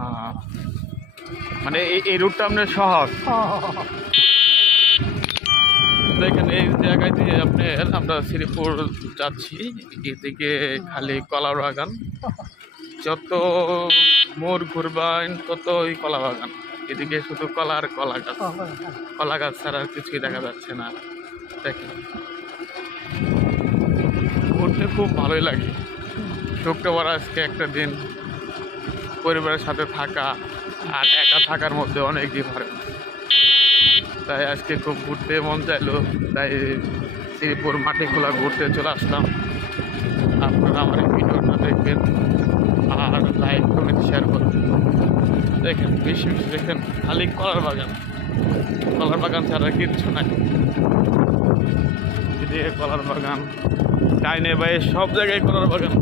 আহ, মানে এই রুটটা আপনার শহর দেখেন। এই জায়গায় দিয়ে আমরা শ্রীপুর যাচ্ছি, এদিকে খালি কলা বাগান, যত মোড় ঘুরবেন তত ওই কলা বাগান, এদিকে শুধু কলা আর কলা গাছ, কলা গাছ ছাড়া আর কিছুই দেখা যাচ্ছে না। দেখেন ঘুরতে খুব ভালোই লাগে। শুক্রবার আজকে একটা দিন পরিবারের সাথে থাকা আর একা থাকার মধ্যে অনেক ডিফারেন্স, তাই আজকে খুব ঘুরতে মন চাইলো, তাই শ্রীপুর মাটি খোলা ঘুরতে চলে আসলাম। আপনারা আমার এই ভিডিওটা দেখবেন আর লাইক কমেন্ট শেয়ার করবেন। দেখেন বেশি বেশি দেখেন খালি কলার বাগান, কলার বাগান ছাড়া কিচ্ছু নাই। এদিকে কলার বাগান, ডাইনে বাইরে সব জায়গায় কলার বাগান।